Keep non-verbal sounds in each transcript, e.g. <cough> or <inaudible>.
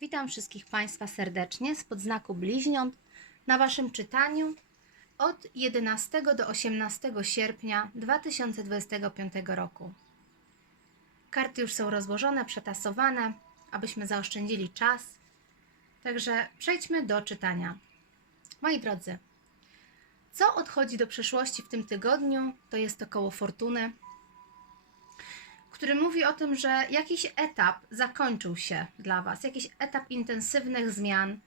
Witam wszystkich Państwa serdecznie spod znaku bliźniąt na Waszym czytaniu od 11 do 18 sierpnia 2025 roku. Karty już są rozłożone, przetasowane, abyśmy zaoszczędzili czas. Także przejdźmy do czytania. Moi drodzy, co odchodzi do przeszłości w tym tygodniu, to jest to koło fortuny, który mówi o tym, że jakiś etap zakończył się dla Was, jakiś etap intensywnych zmian,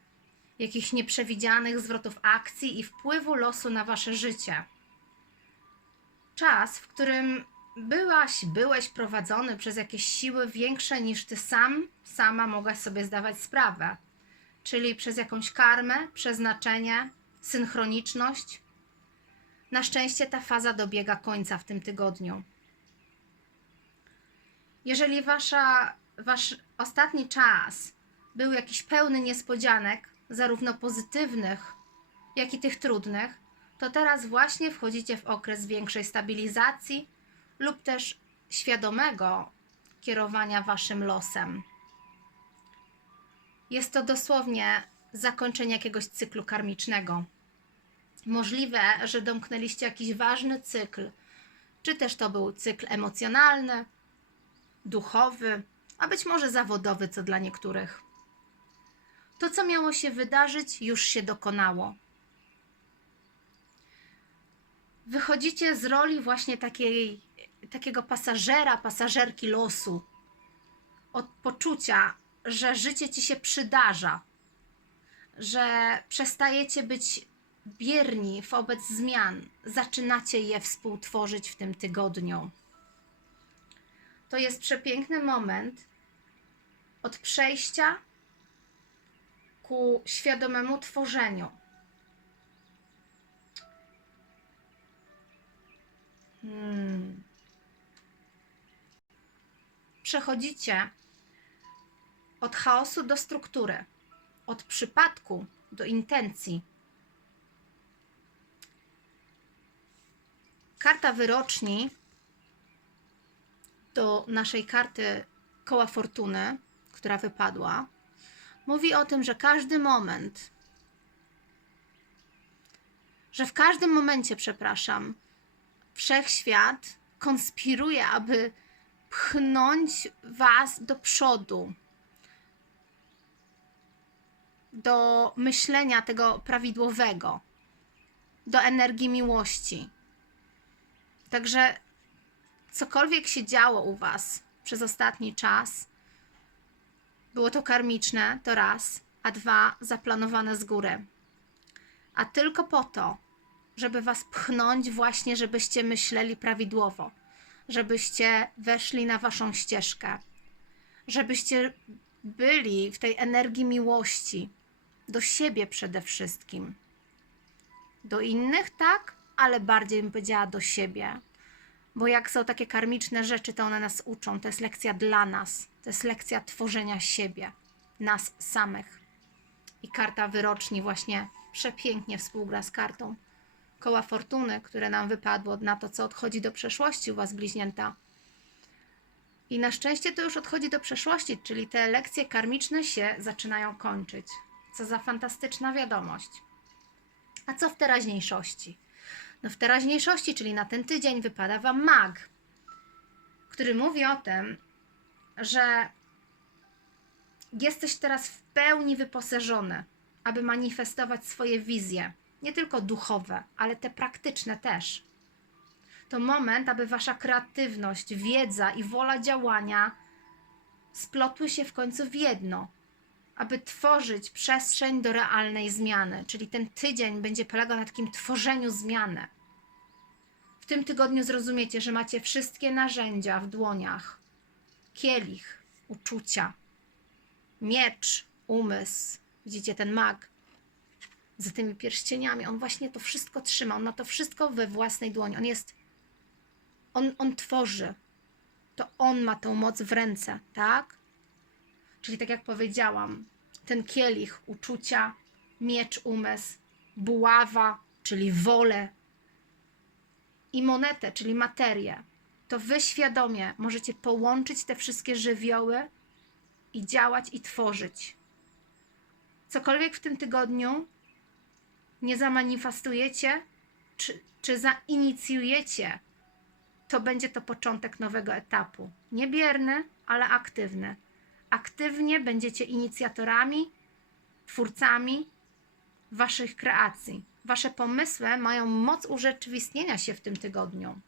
jakichś nieprzewidzianych zwrotów akcji i wpływu losu na Wasze życie. Czas, w którym byłaś, byłeś prowadzony przez jakieś siły większe niż Ty sam, sama mogłaś sobie zdawać sprawę, czyli przez jakąś karmę, przeznaczenie, synchroniczność. Na szczęście ta faza dobiega końca w tym tygodniu. Jeżeli wasza, wasz ostatni czas był jakiś pełny niespodzianek, zarówno pozytywnych, jak i tych trudnych, to teraz właśnie wchodzicie w okres większej stabilizacji lub też świadomego kierowania waszym losem. Jest to dosłownie zakończenie jakiegoś cyklu karmicznego. Możliwe, że domknęliście jakiś ważny cykl, czy też to był cykl emocjonalny, duchowy, a być może zawodowy, co dla niektórych. To, co miało się wydarzyć, już się dokonało. Wychodzicie z roli właśnie takiej, takiego pasażera, pasażerki losu, od poczucia, że życie ci się przydarza, że przestajecie być bierni wobec zmian, zaczynacie je współtworzyć w tym tygodniu to jest przepiękny moment od przejścia ku świadomemu tworzeniu. Hmm. Przechodzicie od chaosu do struktury, od przypadku do intencji. Karta wyroczni do naszej karty koła fortuny, która wypadła, mówi o tym, że każdy moment, że w każdym momencie, przepraszam, wszechświat konspiruje, aby pchnąć Was do przodu, do myślenia tego prawidłowego, do energii miłości. Także cokolwiek się działo u Was przez ostatni czas, było to karmiczne, to raz, a dwa, zaplanowane z góry. A tylko po to, żeby Was pchnąć, właśnie, żebyście myśleli prawidłowo, żebyście weszli na Waszą ścieżkę, żebyście byli w tej energii miłości, do siebie przede wszystkim. Do innych tak, ale bardziej bym powiedziała do siebie bo jak są takie karmiczne rzeczy, to one nas uczą. To jest lekcja dla nas. To jest lekcja tworzenia siebie, nas samych. I karta wyroczni właśnie przepięknie współgra z kartą koła fortuny, które nam wypadło na to, co odchodzi do przeszłości u Was bliźnięta. I na szczęście to już odchodzi do przeszłości, czyli te lekcje karmiczne się zaczynają kończyć. Co za fantastyczna wiadomość. A co w teraźniejszości? No w teraźniejszości, czyli na ten tydzień, wypada Wam mag, który mówi o tym, że jesteś teraz w pełni wyposażony, aby manifestować swoje wizje, nie tylko duchowe, ale te praktyczne też. To moment, aby Wasza kreatywność, wiedza i wola działania splotły się w końcu w jedno, aby tworzyć przestrzeń do realnej zmiany. Czyli ten tydzień będzie polegał na takim tworzeniu zmiany. W tym tygodniu zrozumiecie, że macie wszystkie narzędzia w dłoniach: kielich, uczucia, miecz, umysł. Widzicie ten mag z tymi pierścieniami. On właśnie to wszystko trzyma. On ma to wszystko we własnej dłoni. On jest. On, on tworzy. To on ma tą moc w ręce, tak? Czyli tak jak powiedziałam, ten kielich uczucia, miecz, umysł, buława, czyli wolę i monetę, czyli materię. To wy świadomie możecie połączyć te wszystkie żywioły i działać i tworzyć. Cokolwiek w tym tygodniu nie zamanifestujecie, czy, czy zainicjujecie, to będzie to początek nowego etapu. Nie bierny, ale aktywny. Aktywnie będziecie inicjatorami, twórcami waszych kreacji. Wasze pomysły mają moc urzeczywistnienia się w tym tygodniu.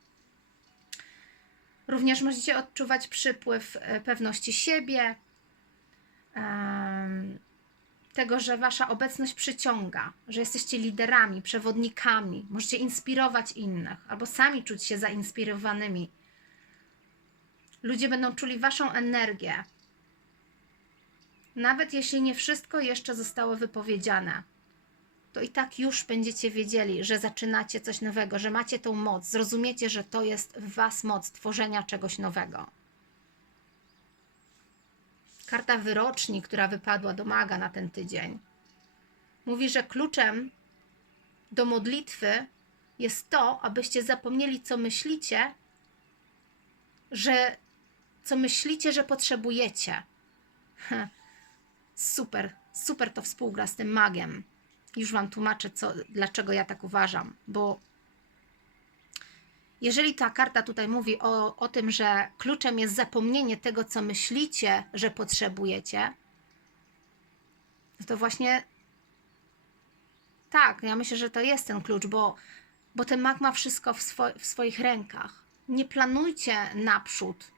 Również możecie odczuwać przypływ e, pewności siebie, tego, że wasza obecność przyciąga, że jesteście liderami, przewodnikami, możecie inspirować innych albo sami czuć się zainspirowanymi. Ludzie będą czuli waszą energię. Nawet jeśli nie wszystko jeszcze zostało wypowiedziane, to i tak już będziecie wiedzieli, że zaczynacie coś nowego, że macie tą moc, zrozumiecie, że to jest w was moc tworzenia czegoś nowego. Karta wyroczni, która wypadła do maga na ten tydzień, mówi, że kluczem do modlitwy jest to, abyście zapomnieli, co myślicie, że co myślicie, że potrzebujecie. <laughs> Super, super to współgra z tym magiem. Już Wam tłumaczę, co, dlaczego ja tak uważam, bo jeżeli ta karta tutaj mówi o, o tym, że kluczem jest zapomnienie tego, co myślicie, że potrzebujecie, no to właśnie tak, ja myślę, że to jest ten klucz, bo, bo ten mag ma wszystko w, swo, w swoich rękach. Nie planujcie naprzód,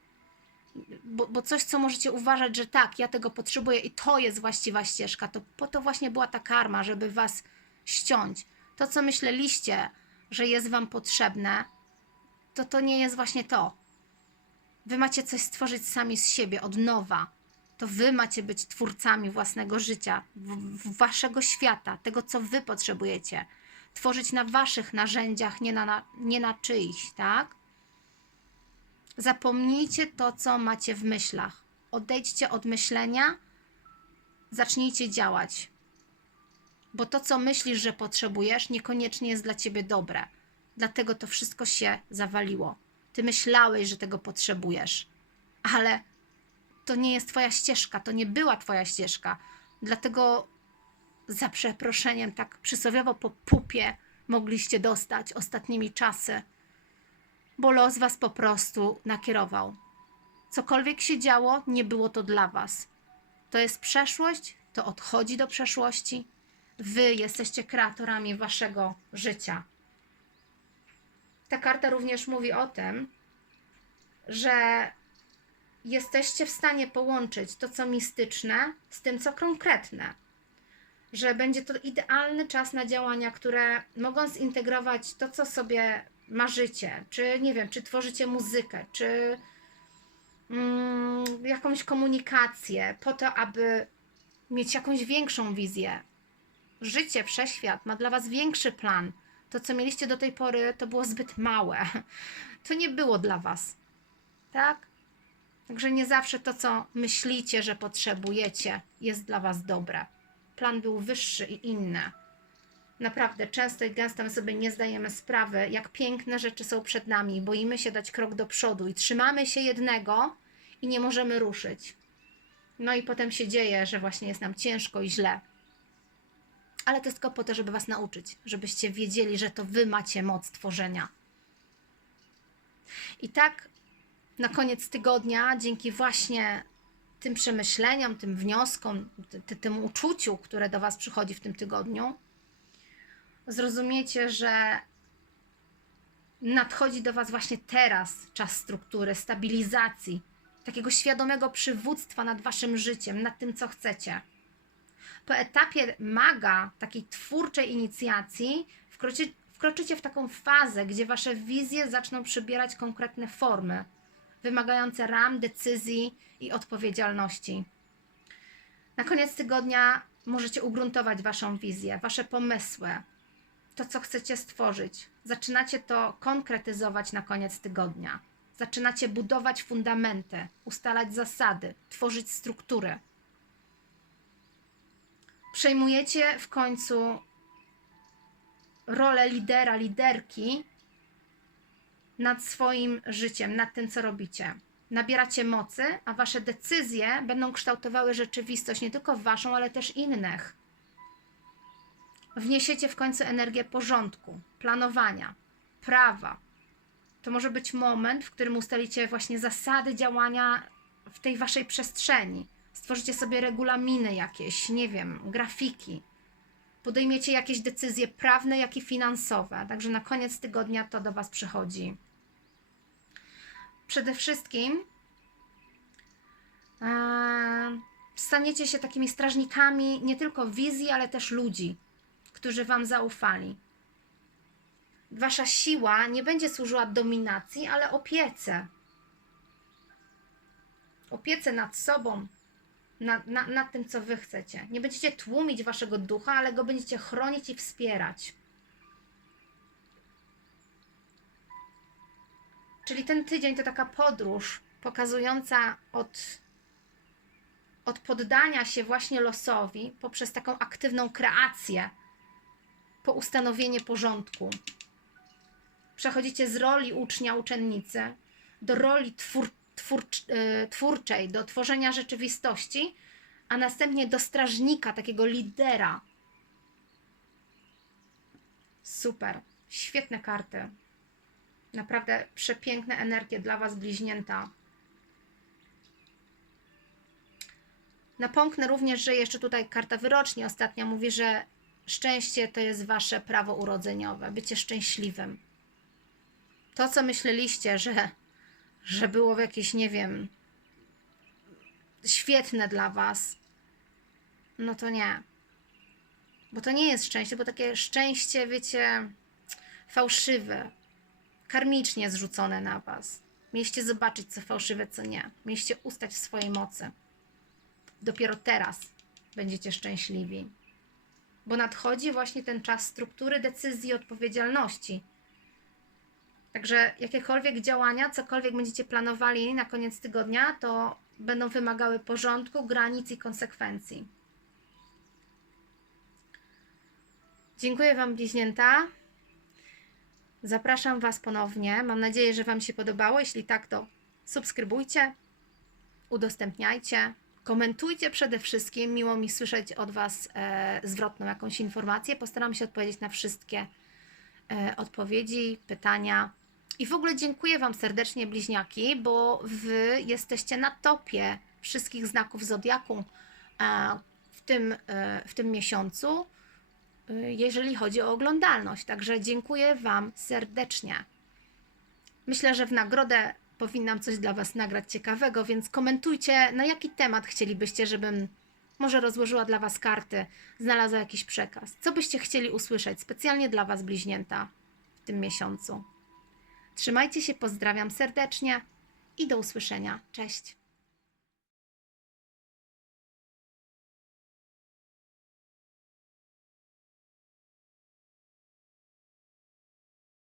bo, bo coś, co możecie uważać, że tak, ja tego potrzebuję i to jest właściwa ścieżka, to po to właśnie była ta karma, żeby was ściąć. To, co myśleliście, że jest wam potrzebne, to to nie jest właśnie to. Wy macie coś stworzyć sami z siebie, od nowa. To wy macie być twórcami własnego życia, waszego świata, tego, co wy potrzebujecie. Tworzyć na waszych narzędziach, nie na, na, nie na czyichś, tak? Zapomnijcie to, co macie w myślach. Odejdźcie od myślenia, zacznijcie działać. Bo to, co myślisz, że potrzebujesz, niekoniecznie jest dla ciebie dobre. Dlatego to wszystko się zawaliło. Ty myślałeś, że tego potrzebujesz, ale to nie jest Twoja ścieżka, to nie była Twoja ścieżka. Dlatego za przeproszeniem, tak przysłowiowo po pupie mogliście dostać ostatnimi czasy bo los was po prostu nakierował. Cokolwiek się działo, nie było to dla was. To jest przeszłość, to odchodzi do przeszłości. Wy jesteście kreatorami waszego życia. Ta karta również mówi o tym, że jesteście w stanie połączyć to, co mistyczne, z tym, co konkretne. Że będzie to idealny czas na działania, które mogą zintegrować to, co sobie marzycie, czy nie wiem, czy tworzycie muzykę, czy mm, jakąś komunikację, po to, aby mieć jakąś większą wizję. Życie, wszechświat ma dla Was większy plan. To, co mieliście do tej pory, to było zbyt małe. <laughs> To nie było dla Was. Tak? Także nie zawsze to, co myślicie, że potrzebujecie, jest dla Was dobre. Plan był wyższy i inny. Naprawdę, często i gęsto my sobie nie zdajemy sprawy, jak piękne rzeczy są przed nami. Boimy się dać krok do przodu i trzymamy się jednego i nie możemy ruszyć. No i potem się dzieje, że właśnie jest nam ciężko i źle. Ale to jest tylko po to, żeby Was nauczyć, żebyście wiedzieli, że to Wy macie moc tworzenia. I tak na koniec tygodnia, dzięki właśnie tym przemyśleniom, tym wnioskom, ty, tym uczuciu, które do Was przychodzi w tym tygodniu, zrozumiecie, że nadchodzi do Was właśnie teraz czas struktury, stabilizacji, takiego świadomego przywództwa nad Waszym życiem, nad tym, co chcecie. Po etapie maga, takiej twórczej inicjacji, wkroczy, wkroczycie w taką fazę, gdzie Wasze wizje zaczną przybierać konkretne formy, wymagające ram, decyzji i odpowiedzialności. Na koniec tygodnia możecie ugruntować Waszą wizję, Wasze pomysły, to, co chcecie stworzyć. Zaczynacie to konkretyzować na koniec tygodnia. Zaczynacie budować fundamenty, ustalać zasady, tworzyć struktury. Przejmujecie w końcu rolę lidera, liderki nad swoim życiem, nad tym, co robicie. Nabieracie mocy, a wasze decyzje będą kształtowały rzeczywistość nie tylko waszą, ale też innych. Wniesiecie w końcu energię porządku, planowania, prawa. To może być moment, w którym ustalicie właśnie zasady działania w tej waszej przestrzeni. Stworzycie sobie regulaminy jakieś, nie wiem, grafiki. Podejmiecie jakieś decyzje prawne, jak i finansowe. Także na koniec tygodnia to do Was przychodzi. Przede wszystkim e, staniecie się takimi strażnikami nie tylko wizji, ale też ludzi, którzy Wam zaufali. Wasza siła nie będzie służyła dominacji, ale opiece. Opiece nad sobą, nad, nad, nad tym, co Wy chcecie. Nie będziecie tłumić Waszego ducha, ale go będziecie chronić i wspierać. Czyli ten tydzień to taka podróż pokazująca od, od poddania się właśnie losowi poprzez taką aktywną kreację po ustanowienie porządku. Przechodzicie z roli ucznia, uczennicy do roli twór, twór, y, twórczej, do tworzenia rzeczywistości, a następnie do strażnika, takiego lidera. Super, świetne karty. Naprawdę przepiękne energie dla Was, bliźnięta. Napomknę również, że jeszcze tutaj karta wyroczni ostatnia mówi, że szczęście to jest Wasze prawo urodzeniowe, bycie szczęśliwym. To, co myśleliście, że, że było jakieś, nie wiem, świetne dla Was, no to nie. Bo to nie jest szczęście, bo takie szczęście, wiecie, fałszywe, karmicznie zrzucone na Was. Mieliście zobaczyć, co fałszywe, co nie. Mieliście ustać w swojej mocy. Dopiero teraz będziecie szczęśliwi. Bo nadchodzi właśnie ten czas struktury, decyzji, odpowiedzialności. Także jakiekolwiek działania, cokolwiek będziecie planowali na koniec tygodnia, to będą wymagały porządku, granic i konsekwencji. Dziękuję Wam, bliźnięta. Zapraszam Was ponownie. Mam nadzieję, że Wam się podobało. Jeśli tak, to subskrybujcie, udostępniajcie, komentujcie przede wszystkim. Miło mi słyszeć od Was e, zwrotną jakąś informację. Postaram się odpowiedzieć na wszystkie e, odpowiedzi, pytania. I w ogóle dziękuję Wam serdecznie, bliźniaki, bo Wy jesteście na topie wszystkich znaków zodiaku e, w tym, e, w tym miesiącu jeżeli chodzi o oglądalność. Także dziękuję Wam serdecznie. Myślę, że w nagrodę powinnam coś dla Was nagrać ciekawego, więc komentujcie, na jaki temat chcielibyście, żebym może rozłożyła dla Was karty, znalazła jakiś przekaz. Co byście chcieli usłyszeć specjalnie dla Was, bliźnięta, w tym miesiącu. Trzymajcie się, pozdrawiam serdecznie i do usłyszenia. Cześć.